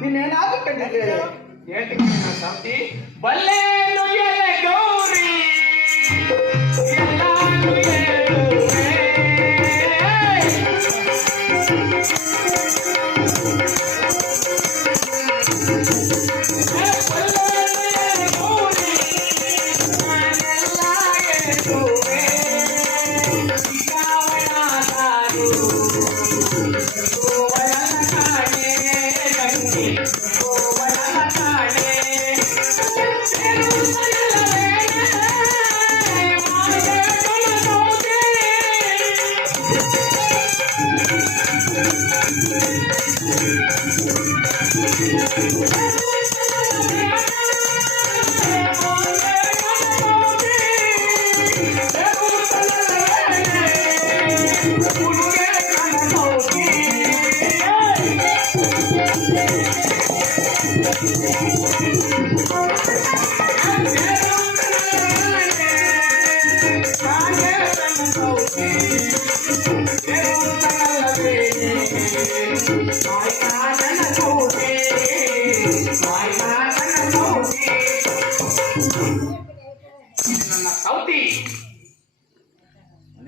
ನೀನೇನಾದ್ರೂ ಕಂಡಿದ್ದೇವೆ ಸಾಂತಿ ಬಲ್ಲೆ ಗೌರಿ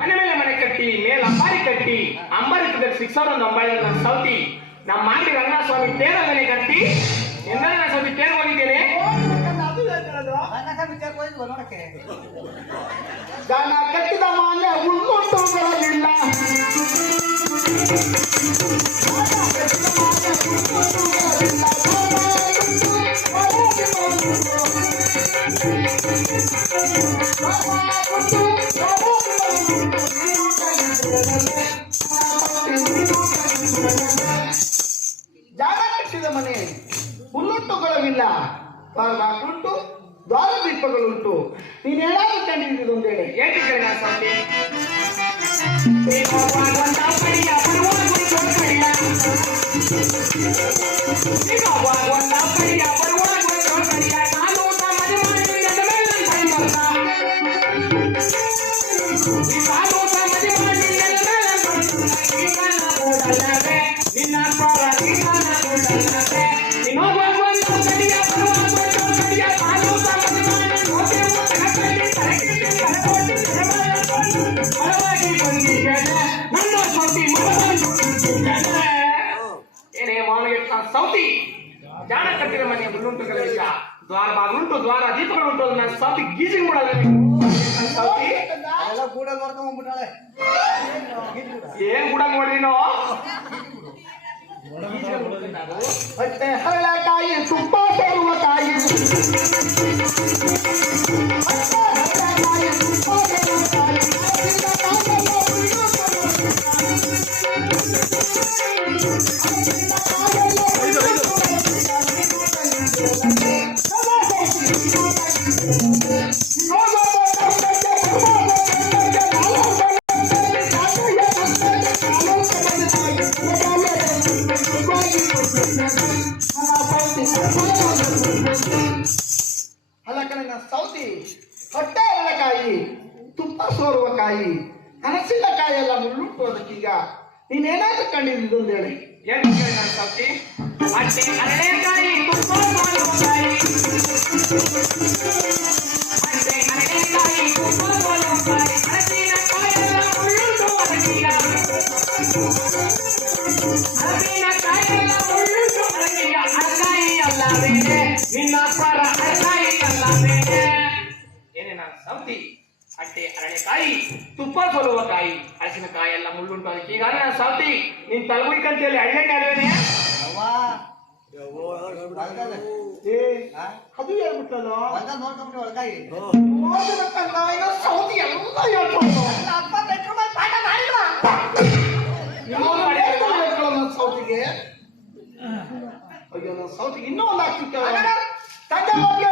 ಮನೆ ಮೇಲೆ ಮನೆ ಕಟ್ಟಿ ಮೇಲೆ ಅಂಬಾರಿ ಕಟ್ಟಿ ಅಂಬಾರಿ ಶಿಕ್ಷಾರೊಂದು ಅಂಬಾರಿ ಸೌತಿ ನಮ್ಮ ಮಾಡಿ ರಂಗಸ್ವಾಮಿ ತೇರಲ್ಲೇ ಕಟ್ಟಿ ಎಂದರೆ ನಾನು ಸ್ವಲ್ಪ ತೇರು ಹೋಗಿದ್ದೇನೆ ದನ ಕಟ್ಟಿದ ಮಾನ್ಯ ಉಳ್ಕೊಂಡುಗಳಿಲ್ಲ ಜಾಗ ಕಟ್ಟಿದ ಮನೆ ಹುಲ್ಲುಟ್ಟುಗಳವಿಲ್ಲ ಬಾಗಿಲುಂಟು ದ್ವಾರ ದೀಪಗಳುಂಟು ನೀನೇನಾದ್ರೂ ಕಂಡಿದ್ದು ಒಂದೇಳೆ ಏಕೆ ನಾ ಸ್ವಾಮಿ ಸೌತಿ ಜಾಣ ಕಟ್ಟಿದ ಮನೆಯ ಮುನ್ನುಂಟುಗಳಿಲ್ಲ ದ್ವಾರ ಬಾಗಿಲುಂಟು ದ್ವಾರ ದೀಪಗಳುಂಟು ನನ್ನ ಸೌತಿ ಗೀಜಿಂಗ್ ಮಾಡೋದು ಏನ್ ಕೂಡ ನೋಡಿನೋ ಮತ್ತೆ ಹರಳಕಾಯಿ ತುಪ್ಪ ಸೇರುವ ಕಾಯಿ ಸೌತಿ ಹೊಟ್ಟೆ ಹರಳಕಾಯಿ ತುಪ್ಪ ಸೋರುವ ಕಾಯಿ ಹನಸಿನ ಕಾಯಿ ಎಲ್ಲ ಮುಳ್ಳುಟ್ಟುವುದಕ್ಕೀಗ ನೀನೇನಾದ್ರೂ ಕಂಡಿದ್ದು ಒಂದು ಹೇಳಿ ಏನು ಸೌತಿ ಅಟ್ಟೆ ಹರಳೆಕಾಯಿ ತುಪ್ಪ ಸೋರುವ ಕಾಯಿ ಅಟ್ಟೆ ಹರಳೆಕಾಯಿ ತುಪ್ಪ ಸೋರುವ ಕಾಯಿ ಹನಸಿನ ಕಾಯಿ ಎಲ್ಲ ಮುಳ್ಳುಟ್ಟುವುದಕ್ಕೀಗ ಹನಸಿನ ಕಾಯಿ ಎಲ್ಲ ಮುಳ್ಳುಟ್ಟುವುದಕ್ಕೀಗ ಹರಕಾಯಿ ಅಲ್ಲವೇ ನಿನ್ನ ಪರ ಹರಕಾಯಿ ಅಲ್ಲವೇ ಏನೇ ನಾನು ಸೌತಿ ಅಟ್ಟೆ ಬೆಳೆಕಾಯಿ ತುಪ್ಪ ಸೋಲುವ ಕಾಯಿ ಹಸಿನಕಾಯಿ ಎಲ್ಲ ಮುಳ್ಳುಂಟು ಅದಕ್ಕೆ ಈಗ ನಾನು ಸಾಲ್ತಿ ನೀನ್ ತಲಗುಯ್ಕಂತೇಳಿ ಹಳ್ಳೆಣ್ಣೆ ಅಲ್ವೇನೆ ಏ ಅದು ಹೇಳ್ಬಿಟ್ಟಲ್ಲ ನೋಡ್ಕೊಂಡ್ಬಿಟ್ಟು ಒಳಗಾಯಿ ಸೌದಿ ಎಲ್ಲ ಹೇಳ್ಕೊಂಡು ಅಪ್ಪ ಬೆಡ್ರೂಮ್ ಅಲ್ಲಿ ಪಾಠ ಮಾಡಿಲ್ವಾ ಸೌತಿಗೆ ಅಯ್ಯೋ ನಾನು ಸೌತಿಗೆ ಇನ್ನೂ ಒಂದು ಆಗ್ತಿತ್ತು ತಂದೆ ಬಗ್ಗೆ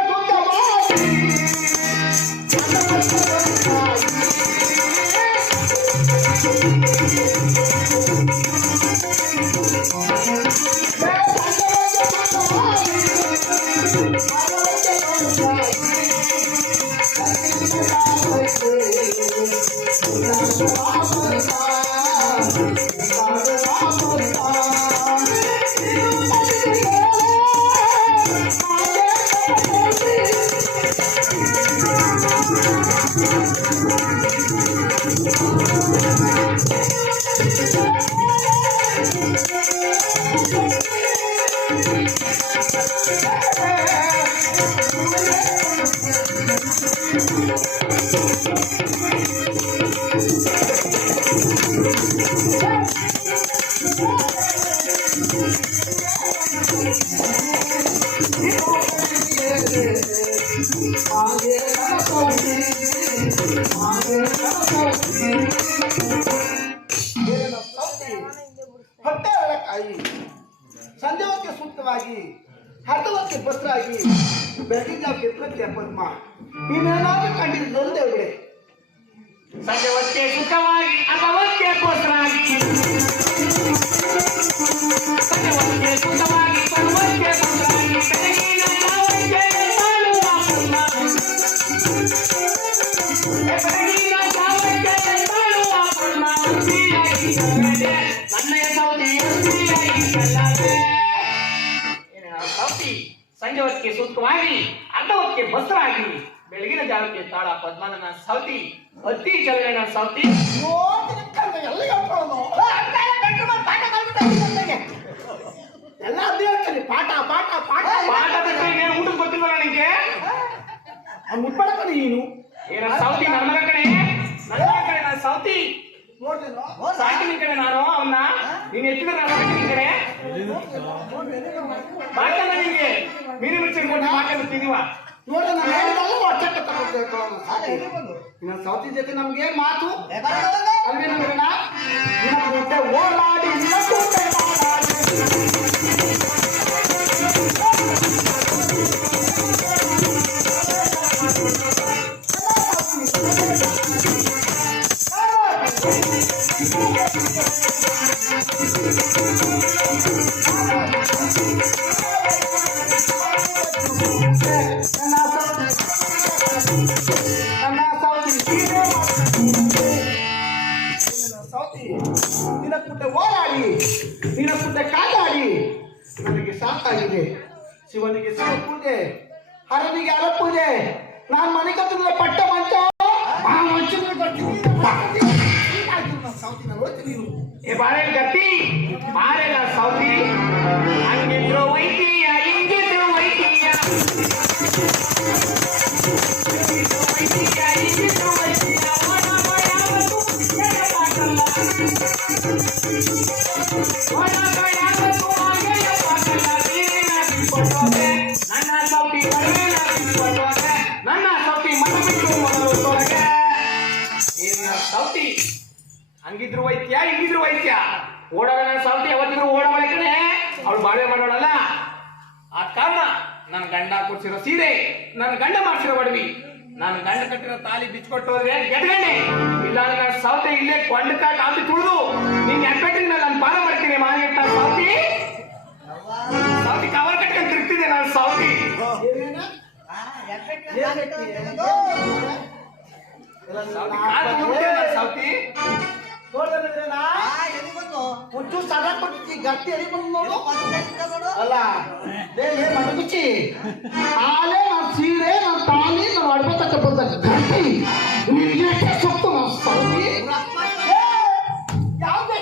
ಹೊಟ್ಟೆ ಒಳಕಾಯಿ ಸಂಜೆ ಹೊತ್ತಿಗೆ ಸೂಕ್ತವಾಗಿ ಹತ್ತವಕ್ಕೆ ಬಸ್ರಾಗಿ ಬೆಳಗಿನ ಕೆತ್ತಕ್ಕೆ ಪದ್ಮ ನೀನೇನಾದ್ರೂ ಕಂಡಿದ್ದೊಂದೇ ಬಿಡೆ ಸಂಜೆ ಹೊತ್ತೆ ಸುಖವಾಗಿ ಅಥವಾ ಕೋಸರಾಗಿ ಸಂಜೆ ಹೊತ್ತೆ ಸುಖವಾಗಿ ಪರ್ವಕ್ಕೆ ಕೋಸರಾಗಿ ಬೆಳಗಿನ ಜಾವಕ್ಕೆ ಬಾಳುವ ಪದ್ಮ ಬೆಳಗಿನ ಜಾವಕ್ಕೆ ಬಾಳುವ ಪದ್ಮ ಹಸಿಯಾಗಿ ಕಲ್ಲದೆ ನನ್ನಯ ಸೌದಿ ಹಸಿಯಾಗಿ ಕಲ್ಲದೆ ಸೌತಿ ಸಂಜೆ ಹೊತ್ತಿಗೆ ಸೂಕ್ತವಾಗಿ ಅರ್ಧ ಹೊತ್ತಿಗೆ ಬಸ್ರಾಗಿ ಬೆಳಗಿನ ಜಾವಕ್ಕೆ ತಾಳ ಪದ್ಮನ ಸೌತಿ ಅತಿ ಚಲನ ಸೌತಿ ಎಲ್ಲ ಹೇಳ್ಕೊಳ್ಳೋದು ಎಲ್ಲ ಅದೇ ಹೇಳ್ತೀನಿ ಪಾಠ ಪಾಠ ಪಾಠ ಪಾಠ ಊಟ ಗೊತ್ತಿಲ್ವಲ್ಲ ನಿಂಗೆ ಮುಟ್ಪಡಕ ನೀನು ಏನ ಸೌತಿ ನನ್ನ ಕಡೆ ನನ್ನ ಸೌತಿ ನೋಡ್ದೇನೋ ಸಾಕಿನ ಕಡೆ ನಾನು ಅವನ್ನ ನೀನ್ ಎತ್ತಿದ್ರೆ ನಾನು ನಿನ್ ಕಡೆ ಮಾತಲ್ಲ ನಿಂಗೆ ಮೀನು ಮಿರ್ಚಿ ಮಾತಾಡ್ತೀನಿವ ನೋಡ್ರಿ ನಾನು ಹೇಳಿದಲ್ಲ ಹೊಟ್ಟೆ ತಗೊಂಡು ಇನ್ನ ಸೌತಿ ಜೊತೆ ನಮ್ಗೆ ಮಾತು ಅಲ್ವೇ ನಮ್ಗೆನ ನಿನ್ನ ಹೊಟ್ಟೆ ಓಡಾಡಿ ನಿನ್ನ ಹೊಟ್ಟೆ ನಿನ್ನ ಓಡಾಡಿ ನಿನ್ನ ಪುಟ್ಟ ಕಾದಾಡಿ ನನಗೆ ಸಾಕಾಗಿದೆ ಶಿವನಿಗೆ ಶಿವ ಪೂಜೆ ಹರನಿಗೆ ಹರ ಪೂಜೆ ನಾನು ಮನೆ ಕಟ್ಟಿದ್ರೆ ಪಟ್ಟ ಮಂಚ ಆ ಮಂಚದ ಸೌತಿ ನಾನು ಹೋಗ್ತೀನಿ ಏ ಬಾಳೆ ಗಟ್ಟಿ ಬಾಳೆಲ್ಲ ಸೌತಿ ಹಂಗಿದ್ರು ವೈದ್ಯ ಹಿಂಗಿದ್ರು ವೈದ್ಯ ನನ್ನ ಸೌತಿ ನನ್ನ ಸೌತಿ ಮನ ಬಿಟ್ಟು ಸೌತಿ ಹಂಗಿದ್ರು ವೈದ್ಯ ಹಿಂಗಿದ್ರು ವೈದ್ಯ ಓಡಾಡ ನನ್ನ ಸೌತಿ ಯಾವತ್ತಿದ್ರು ಓಡಾಡಕನೆ ಅವಳು ಬಾಳೆ ಮಾಡೋಳಲ್ಲ ಆ ಕಾರಣ ನನ್ನ ಗಂಡ ಕೊಡ್ಸಿರೋ ಸೀರೆ ನನ್ನ ಗಂಡ ಮಾಡ್ಸಿರೋ ಒಡವಿ ನಾನು ಗಂಡ ಕಟ್ಟಿರೋ ತಾಲಿ ಬಿಚ್ಕೊಟ್ಟು ಹೋದ್ರೆ ಗೆದ್ಗಂಡೆ ಇಲ್ಲ ನನ್ನ ಸೌತೆ ಇಲ್ಲೇ ಕೊಂಡ ಕಾಫಿ ತುಳಿದು ನೀನ್ ಎಪ್ಪೆಟ್ಟಿನ ನಾನು ಪಾಲ ಮಾಡ್ತೀನಿ ಮಾನಿಟ್ಟ ಸೌತಿ ಸೌತಿ ಕವರ್ ಕಟ್ಕೊಂಡು ತಿರ್ತಿದ್ದೆ ನಾನು ಸೌತಿ ಸೌತಿ ಮುಚ್ಚು ಸದ ಕೊಟ್ಟು ಗಟ್ಟಿ ಎಲ್ಲಿ ಬಂದು ನೋಡು ಅಲ್ಲ ಮನಗುಚ್ಚಿ ಆಲೆ ನನ್ನ ಸೀರೆ ನನ್ನ ತಾಲಿ ನನ್ನ ಅಡ್ಬ ತಕ್ಕ ಬಂದ ಗಟ್ಟಿ ನಿನಗೆ ಸೊತ್ತು ನಾನು ಸೌತಿ ಯಾವ್ದೇ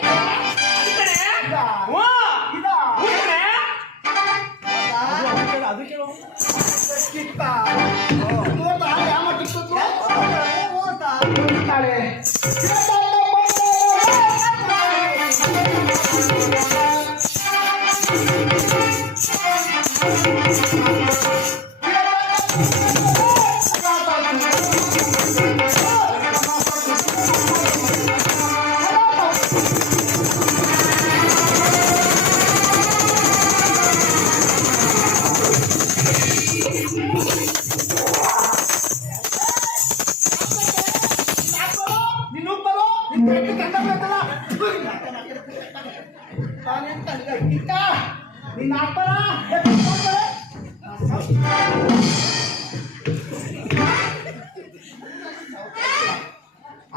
ಅದಕ್ಕೆ ನಾನೆಂತ ಕಿಕ್ಕ ನಿನ್ನ ಅಪ್ಪನ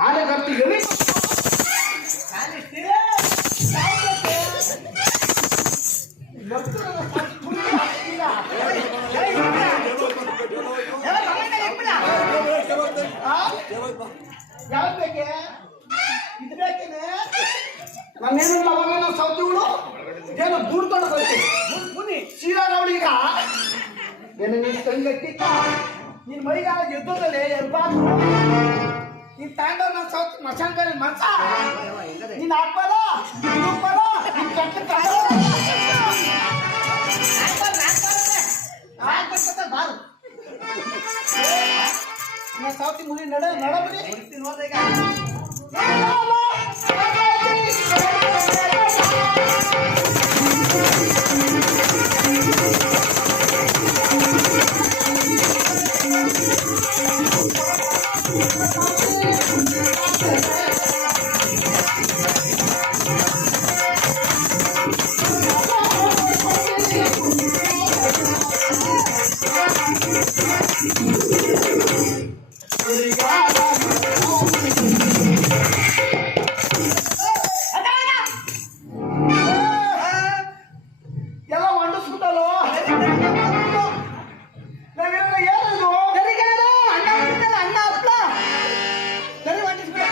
ಆಲೆ ಬರ್ತಿ ಎಲ್ಲಿ ಯಾವ್ದು ಬೇಕೆ ಇದು ಬೇಕೇನೆ ನಾನೇನು ಅವಾಗೇನೋ ಸೌತಿಗಳು ಏನೋ ಬೂಡ್ಕೊಂಡು ಬರ್ತೀನಿ ಮುನಿ ಶ್ರೀರಾಮವಳು ಈಗ ಏನು ನೀನು ತಂಗಟ್ಟಿಕ್ಕ ನಿನ್ನ ಮೈಗಾಲ ಯುದ್ಧದಲ್ಲಿ ಎರ್ಬಾರ್ದು ನೀನು ತಾಂಡ ನಾನು ಸೌತಿ ಮಸಾಂಗಲ್ಲಿ ಮನ್ಸ ನೀನು ಹಾಕ್ಬಾರ ನೀನು ಕೆಟ್ಟ ಬಾರು ಸೌತಿ ಮುನಿ ನಡಬರಿ ನೋಡ್ದಾಗ ಎಲ್ಲ ಮಂಡಿಸ್ಬಿಟ್ಟಲ್ಲೋ ನಾವೆಲ್ಲ ಏನದು ಅಣ್ಣ ಹಪ್ಳ ಸರಿ ಮಂಡಿಸ್ಬಿಡ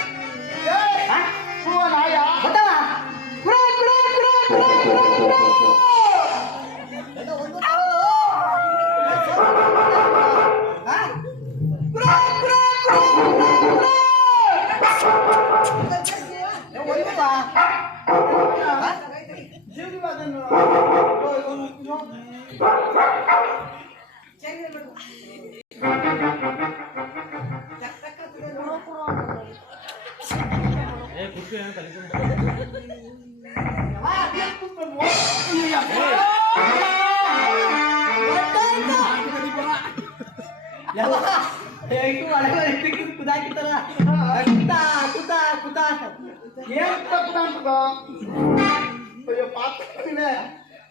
ಹೂವ ನಾಯ ಹೊಟ್ಟವ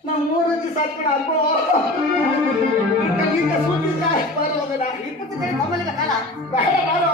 ನಾವು 3 ದಿವಸ ಸಾಕ್ಬಿಡ ಅಲ್ಬೋ ಈಗ ಸೂಚಿಸ ಬರೋದ 20 ಕಾಲ ಬೇಡ ಬಾರೋ